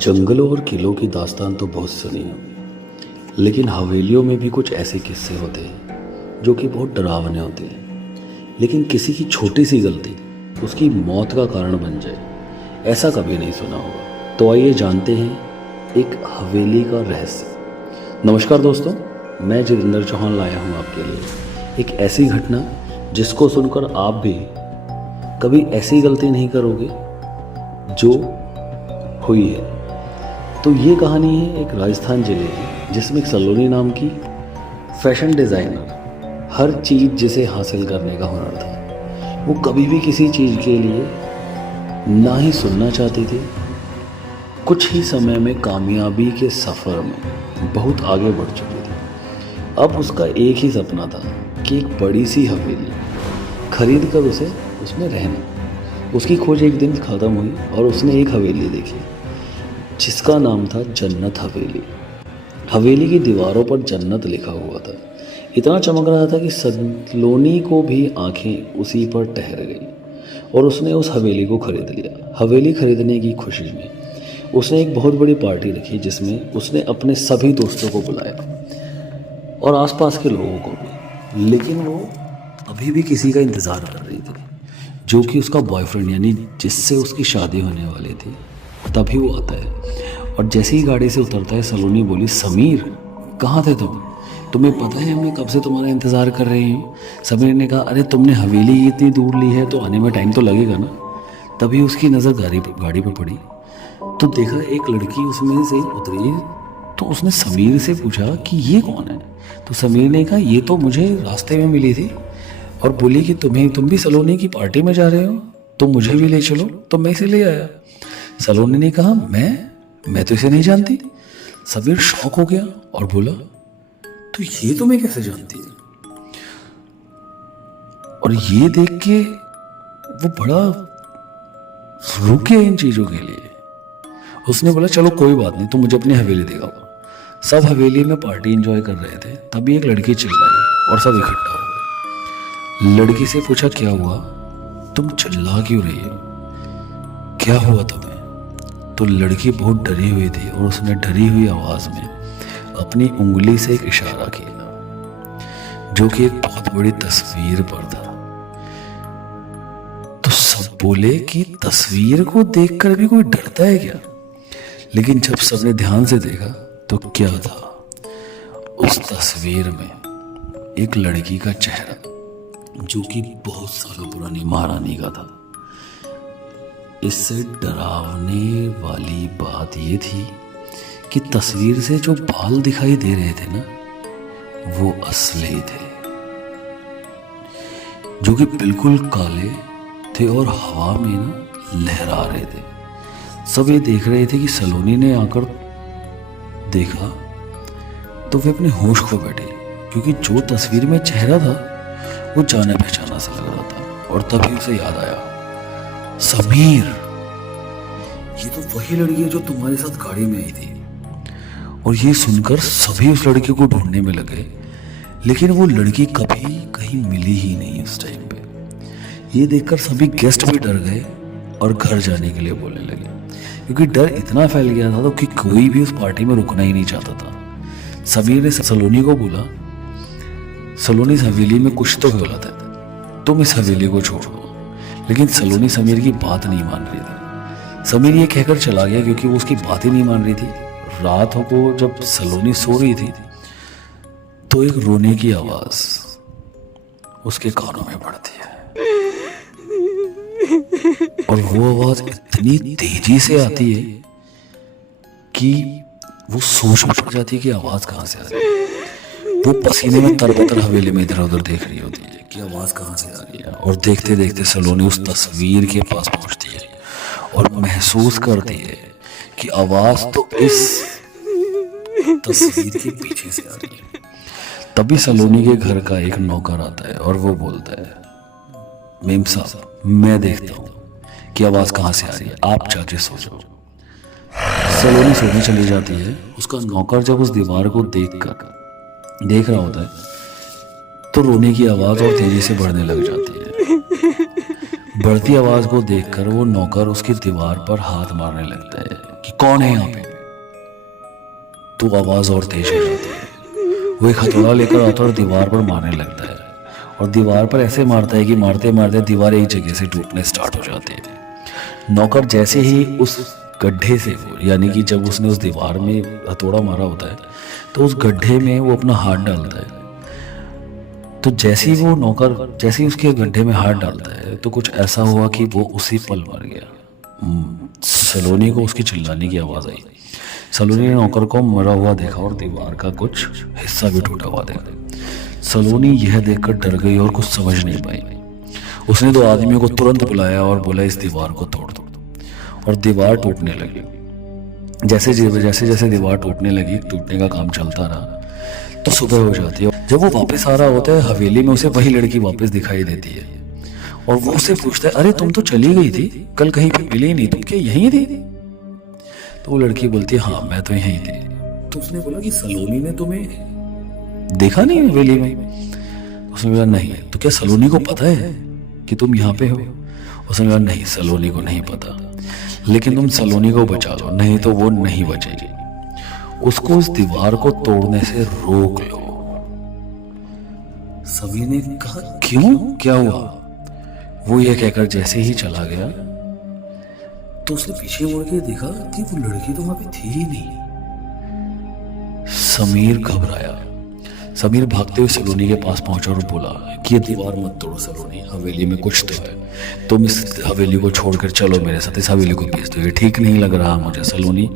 जंगलों और किलों की दास्तान तो बहुत सुनी है, लेकिन हवेलियों में भी कुछ ऐसे किस्से होते हैं जो कि बहुत डरावने होते हैं। लेकिन किसी की छोटी सी गलती उसकी मौत का कारण बन जाए, ऐसा कभी नहीं सुना होगा। तो आइए जानते हैं एक हवेली का रहस्य। नमस्कार दोस्तों, मैं जितेंद्र चौहान लाया हूँ आपके लिए एक ऐसी घटना जिसको सुनकर आप भी कभी ऐसी गलती नहीं करोगे जो हुई है। तो ये कहानी है एक राजस्थान जिले की, जिसमें एक सलोनी नाम की फैशन डिज़ाइनर हर चीज़ जिसे हासिल करने का हुनर था, वो कभी भी किसी चीज़ के लिए ना ही सुनना चाहती थी। कुछ ही समय में कामयाबी के सफ़र में बहुत आगे बढ़ चुकी थी। अब उसका एक ही सपना था कि एक बड़ी सी हवेली खरीद कर उसे उसमें रहना। उसकी खोज एक दिन ख़त्म हुई और उसने एक हवेली देखी जिसका नाम था जन्नत हवेली। हवेली की दीवारों पर जन्नत लिखा हुआ था। इतना चमक रहा था कि सलोनी को भी आंखें उसी पर ठहर गई और उसने उस हवेली को खरीद लिया। हवेली खरीदने की खुशी में उसने एक बहुत बड़ी पार्टी रखी, जिसमें उसने अपने सभी दोस्तों को बुलाया और आसपास के लोगों को भी। लेकिन वो अभी भी किसी का इंतज़ार कर रही थी, जो कि उसका बॉयफ्रेंड, यानी जिससे उसकी शादी होने वाली थी। तभी वो आता है और जैसे ही गाड़ी से उतरता है, सलोनी बोली, समीर कहाँ थे तुम? तुम्हें पता है मैं कब से तुम्हारा इंतज़ार कर रही हूँ। समीर ने कहा, अरे तुमने हवेली इतनी दूर ली है तो आने में टाइम तो लगेगा ना। तभी उसकी नज़र गाड़ी पर पड़ी तो देखा एक लड़की उसमें से उतरी। तो उसने समीर से पूछा कि ये कौन है? तो समीर ने कहा, ये तो मुझे रास्ते में मिली थी और बोली कि तुम भी सलोनी की पार्टी में जा रहे हो तो मुझे भी ले चलो, तो मैं इसे ले आया। सलोनी ने कहा, मैं तो इसे नहीं जानती। समीर शॉक हो गया और बोला, तो ये तुम्हें कैसे जानती है? और ये देख के वो बड़ा रुके इन चीजों के लिए। उसने बोला, चलो कोई बात नहीं, तुम मुझे अपनी हवेली दिखाओ। सब हवेली में पार्टी एंजॉय कर रहे थे, तभी एक लड़की चिल्लाई और सब इकट्ठा हो गए। लड़की से पूछा, क्या हुआ? तुम चिल्ला क्यों रही हो? क्या हुआ तुम्हें? तो लड़की बहुत डरी हुई थी और उसने डरी हुई आवाज में अपनी उंगली से एक इशारा किया, जो कि एक बहुत बड़ी तस्वीर पर था। तो सब बोले कि तस्वीर को देखकर भी कोई डरता है क्या? लेकिन जब सबने ध्यान से देखा तो क्या था, उस तस्वीर में एक लड़की का चेहरा, जो कि बहुत सालों पुरानी महारानी का था। इससे डरावने वाली बात यह थी कि तस्वीर से जो बाल दिखाई दे रहे थे ना, वो असली थे, जो कि बिल्कुल काले थे और हवा में ना लहरा रहे थे। सब ये देख रहे थे कि सलोनी ने आकर देखा तो वे अपने होश खो बैठे, क्योंकि जो तस्वीर में चेहरा था वो जाना पहचाना सा लग रहा था। और तभी उसे याद आया, समीर, ये तो वही लड़की है जो तुम्हारे साथ गाड़ी में आई थी। और ये सुनकर सभी उस लड़की को ढूंढने में लगे, लेकिन वो लड़की कभी कहीं मिली ही नहीं उस टाइम पे। ये देखकर सभी गेस्ट भी डर गए और घर जाने के लिए बोलने लगे, क्योंकि डर इतना फैल गया था तो कि कोई भी उस पार्टी में रुकना ही नहीं चाहता था। समीर ने सलोनी को बोला, सलोनी इस हवेली में कुछ तो गलत है, तुम इस हवेली को छोड़ दो। लेकिन सलोनी समीर की बात नहीं मान रही थी। समीर ये कहकर चला गया क्योंकि वो उसकी बात ही नहीं मान रही थी। रात को जब सलोनी सो रही थी तो एक रोने की आवाज उसके कानों में पड़ती है और वो आवाज इतनी तेजी से आती है कि वो सोच में पड़ जाती है कि आवाज कहां से आ रही है। वो पसीने में तरबतर हवेली में इधर उधर देख रही होती है कि आवाज कहां से आ रही है। और देखते देखते सलोनी उस तस्वीर के पास पहुंचती है और महसूस करती है कि आवाज तो इस तस्वीर के पीछे से आ रही है। तभी सलोनी के घर का एक नौकर आता है और वो बोलता है, मेम साहब, मैं देखता हूँ कि आवाज कहां से आ रही है, आप जाके सो जाओ। सलोनी सोने चली जाती है। उसका नौकर जब उस दीवार को देख रहा होता है तो रोने की आवाज और तेजी से बढ़ने लग जाती है। बढ़ती आवाज को देखकर वो नौकर उसकी दीवार पर हाथ मारने लगता है कि कौन है यहाँ पे, तो आवाज और तेज हो जाती है। वो एक हथौड़ा लेकर आता है और दीवार पर मारने लगता है, और दीवार पर ऐसे मारता है कि मारते मारते दीवार एक जगह से टूटने स्टार्ट हो जाती है। नौकर जैसे ही उस गड्ढे से, यानी कि जब उसने उस दीवार में हथौड़ा मारा होता है तो उस गड्ढे में वो अपना हाथ डालता है, तो जैसे ही वो नौकर जैसे ही उसके गड्ढे में हाथ डालता है तो कुछ ऐसा हुआ कि वो उसी पल मर गया। सलोनी को उसकी चिल्लाने की आवाज़ आई। सलोनी ने नौकर को मरा हुआ देखा और दीवार का कुछ हिस्सा भी टूटा हुआ देखा। सलोनी यह देखकर डर गई और कुछ समझ नहीं पाई। उसने 2 आदमियों को तुरंत बुलाया और बोला इस दीवार को तोड़ दो, और दीवार टूटने लगी। जैसे जैसे दीवार टूटने लगी, टूटने का काम चलता रहा तो सुबह हो जाती है। जब वो वापस आ रहा होता है हवेली में, उसे वही लड़की वापस दिखाई देती है और वो उसे पूछता है, अरे तुम तो चली गई थी, कल कहीं पे मिली नहीं, तुम क्या यहीं थी? तो वो लड़की बोलती है, हाँ मैं तो यहीं थी। तो उसने बोला कि सलोनी ने तुम्हें देखा नहीं हवेली में? उसने बोला नहीं। तो क्या सलोनी को पता है कि तुम यहाँ पे हो? उसने बोला नहीं, सलोनी को नहीं पता, लेकिन तुम सलोनी को बचा लो, नहीं तो वो नहीं बचेगी। उसको उस दीवार को तोड़ने से रोक लो। सभी ने कहा क्यों, क्या हुआ? वो ये कहकर जैसे ही चला गया तो उसने पीछे मुड़ के देखा कि वो लड़की तो वहां पे थी ही नहीं। समीर घबराया। समीर भागते हुए सलोनी के पास पहुंचा और बोला कि ये दीवार मत तोड़ो सलोनी, हवेली में कुछ तो है, तुम इस हवेली को छोड़कर चलो मेरे साथ, इस हवेली को बेच दो, ये ठीक नहीं लग रहा मुझे। सलोनी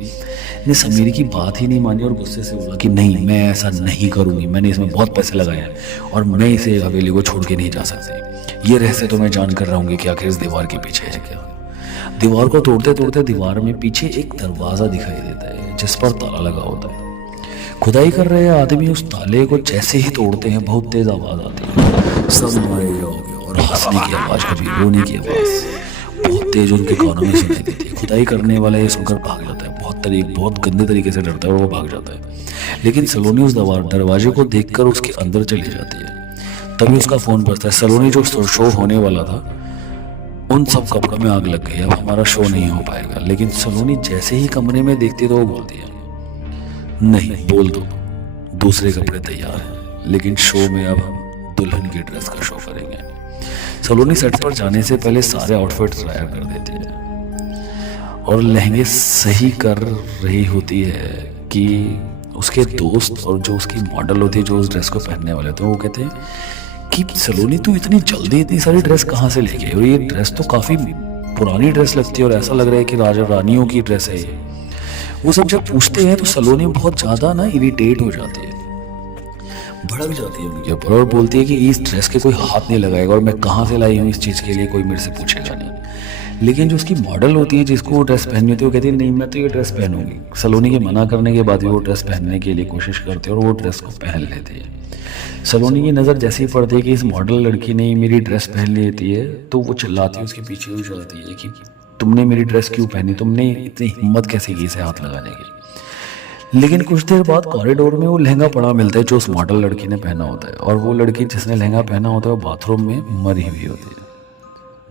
ने समीर की बात ही नहीं मानी और गुस्से से बोला कि नहीं, मैं ऐसा नहीं करूंगी, मैंने इसमें बहुत पैसे लगाए हैं और मैं इसे हवेली को छोड़ के नहीं जा सकती। ये रहस्य तो मैं जान कर रहूंगी कि आखिर इस दीवार के पीछे है क्या। दीवार को तोड़ते तोड़ते दीवार में पीछे एक दरवाजा दिखाई देता है जिस पर ताला लगा होता है। खुदाई कर रहे आदमी उस ताले को जैसे ही तोड़ते हैं बहुत तेज आवाज आती है, सब मरे जाओगे, और हंसने की आवाज, कभी रोने की आवाज बहुत तेज उनके कानों में सुनाई देती है। खुदाई करने वाला ये सुनकर भाग जाता है, बहुत गंदे तरीके से डरता है और वो भाग जाता है। लेकिन सलोनी उस दरवाजे को देखकर उसके अंदर चली जाती है। तभी उसका फोन बजता है। सलोनी जो शो होने वाला था उन सब कपड़ों में आग लग गई, अब हमारा शो नहीं हो पाएगा। लेकिन सलोनी जैसे ही कमरे में देखती तो वो बोलती है, नहीं बोल दो, दूसरे कपड़े तैयार हैं, लेकिन शो में अब हम दुल्हन की ड्रेस का शो करेंगे। सलोनी सेट पर जाने से पहले सारे आउटफिट तैयार कर देती है और लहंगे सही कर रही होती है कि उसके दोस्त और जो उसकी मॉडल होती है जो उस ड्रेस को पहनने वाले थे, वो कहते हैं कि सलोनी तू इतनी जल्दी इतनी सारी ड्रेस कहाँ से लेके आई? और ये ड्रेस तो काफ़ी पुरानी ड्रेस लगती है और ऐसा लग रहा है कि राजा रानियों की ड्रेस है ये। वो सब जब पूछते हैं तो सलोनी बहुत ज़्यादा ना इरिटेट हो जाती है, भड़क जाती है उनके ऊपर और बोलती है कि इस ड्रेस के कोई हाथ नहीं लगाएगा और मैं कहाँ से लाई हूँ इस चीज़ के लिए, कोई मेरे से पूछेगा नहीं। लेकिन जो उसकी मॉडल होती है जिसको वो ड्रेस पहननी होती है वो कहती है नहीं मैं तो ये ड्रेस पहनूंगी। सलोनी के मना करने के बाद भी वो ड्रेस पहनने के लिए कोशिश करती है और वो ड्रेस को पहन लेती है। सलोनी की नज़र जैसे ही पड़ती है कि इस मॉडल लड़की ने मेरी ड्रेस पहन लेती है तो वो चिल्लाती है, उसके पीछे हो जाती है कि तुमने मेरी ड्रेस क्यों पहनी, तुमने इतनी हिम्मत कैसे की इसे हाथ लगाने की। लेकिन कुछ देर बाद कॉरिडोर में वो लहंगा पड़ा मिलता है जो उस मॉडल लड़की ने पहना होता है, और वो लड़की जिसने लहंगा पहना होता है वो बाथरूम में मरी हुई होती है।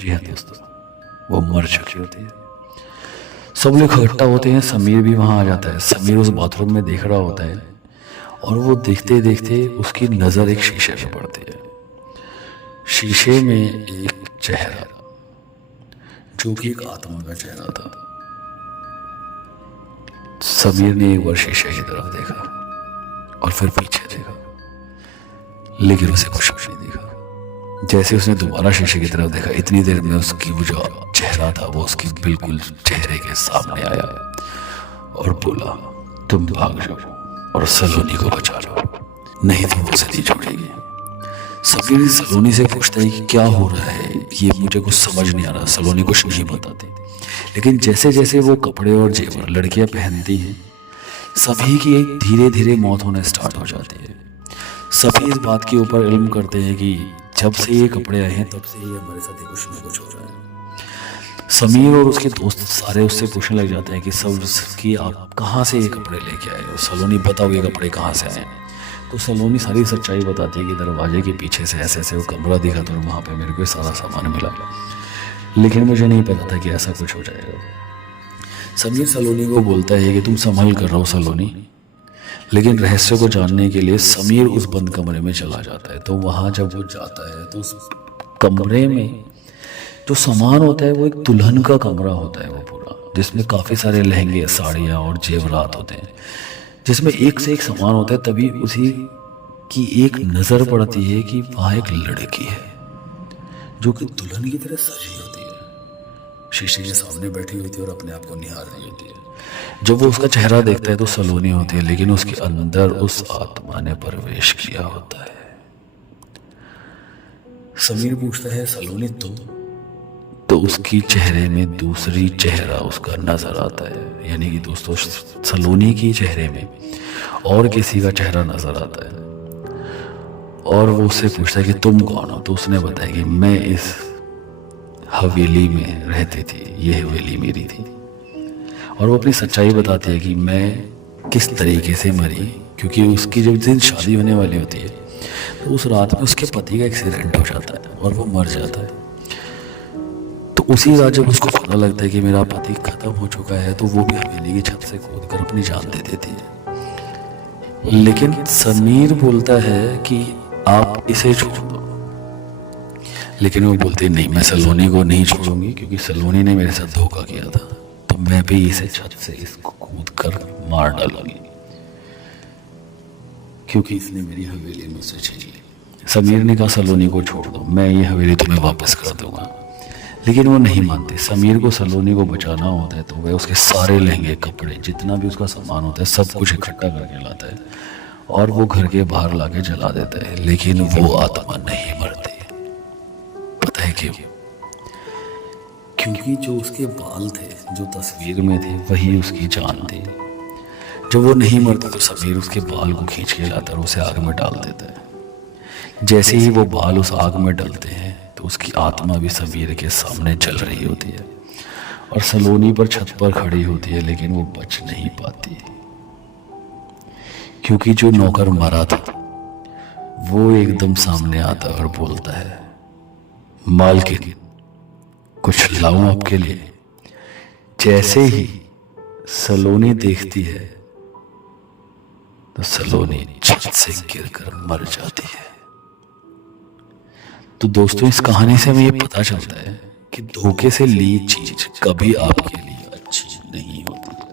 जी हाँ दोस्तों, वो मर चुकी होती है। सब लोग इकट्ठा होते हैं, समीर भी वहाँ आ जाता है। समीर उस बाथरूम में देख रहा होता है और वो देखते देखते उसकी नज़र एक शीशे पे पड़ती है। शीशे में एक चेहरा जो कि एक आत्मा का चेहरा था। समीर ने एक बार शीशे की तरफ देखा और फिर पीछे देखा, लेकिन उसे कुछ नहीं दिखा। जैसे उसने दोबारा शीशे की तरफ देखा, इतनी देर में उसकी वो जो चेहरा था वो उसकी बिल्कुल चेहरे के सामने आया और बोला तुम भाग जाओ और सलोनी को बचा लो, नहीं तो वो उसे नहीं छोड़ेगी। समीर सलोनी से पूछता है कि क्या हो रहा है, ये मुझे कुछ समझ नहीं आ रहा। सलोनी कुछ नहीं बताती, लेकिन जैसे जैसे वो कपड़े और जेवर लड़कियां पहनती हैं सभी की एक धीरे धीरे मौत होने स्टार्ट हो जाती है। सभी इस बात के ऊपर इल्म करते हैं कि जब से ये कपड़े आए हैं तब से ही हमारे साथ कुछ ना कुछ हो रहा है। समीर और उसके दोस्त सारे उससे पूछने लग जाते हैं कि सब कि आप कहाँ से ये कपड़े लेके आए हो, सलोनी बताओ ये कपड़े कहाँ से आए। तो सलोनी सारी सच्चाई बताती है कि दरवाजे के पीछे से ऐसे ऐसे वो कमरा दिखा था और वहाँ पे मेरे को सारा सामान मिला, लेकिन मुझे नहीं पता था कि ऐसा कुछ हो जाएगा। समीर सलोनी को बोलता है कि तुम संभल कर रहो सलोनी, लेकिन रहस्य को जानने के लिए समीर उस बंद कमरे में चला जाता है। तो वहाँ जब वो जाता है तो उस कमरे में जो सामान होता है वो एक दुल्हन का कमरा होता है वो पूरा, जिसमें काफ़ी सारे लहंगे, साड़ियाँ और जेवरात होते हैं, जिसमें एक से एक सामान होता है। तभी उसी की एक नज़र पड़ती है कि वहाँ एक लड़की है जो कि दुल्हन की तरह सजी होती है, शीशे के सामने बैठी होती है और अपने आप को निहार रही होती है। जब वो उसका चेहरा देखता है तो सलोनी होती है, लेकिन उसके अंदर उस आत्मा ने प्रवेश किया होता है। समीर पूछता है सलोनी तुम? तो उसकी चेहरे में दूसरी चेहरा उसका नजर आता है, यानी कि दोस्तों सलोनी की चेहरे में और किसी का चेहरा नजर आता है। और वो उससे पूछता है कि तुम कौन हो? तो उसने बताया कि मैं इस हवेली में रहती थी, ये हवेली मेरी थी। और वो अपनी सच्चाई बताती है कि मैं किस तरीके से मरी, क्योंकि उसकी जब दिन शादी होने वाली होती है तो उस रात में उसके पति का एक्सीडेंट हो जाता है और वो मर जाता है। तो उसी रात जब उसको पता लगता है कि मेरा पति खत्म हो चुका है तो वो भी हवेली की छत से कूद कर अपनी जान दे देती है। लेकिन समीर बोलता है कि आप इसे छोड़ दो, लेकिन वो बोलते नहीं, मैं सलोनी को नहीं छोड़ूंगी, क्योंकि सलोनी ने मेरे साथ धोखा किया था, तो मैं भी इसे छत से इसको कूद कर मार डालूंगी, क्योंकि इसने मेरी हवेली मुझसे छीन ली। समीर ने कहा सलोनी को छोड़ दो, मैं ये हवेली तुम्हें वापस कर दूंगा, लेकिन वो नहीं मानते। समीर को सलोनी को बचाना होता है तो वह उसके सारे लहंगे, कपड़े, जितना भी उसका सामान होता है सब कुछ इकट्ठा करके लाता है और वो घर के बाहर लाके जला देता है। लेकिन वो आत्मा नहीं मरती। पता है क्यों? क्योंकि जो उसके बाल थे जो तस्वीर में थे वही उसकी जान थी। जब वो नहीं मरता तो समीर उसके बाल को खींच के लाता है और उसे आग में डाल देता है। जैसे ही वो बाल उस आग में डलते हैं तो उसकी आत्मा भी समीर के सामने जल रही होती है और सलोनी पर छत पर खड़ी होती है, लेकिन वो बच नहीं पाती, क्योंकि जो नौकर मरा था वो एकदम सामने आता और बोलता है मालकिन कुछ लाऊं आपके लिए। जैसे ही सलोनी देखती है तो सलोनी छत से गिरकर मर जाती है। तो दोस्तों इस कहानी से हमें ये पता चलता है कि धोखे से ली चीज कभी आपके लिए अच्छी नहीं होती।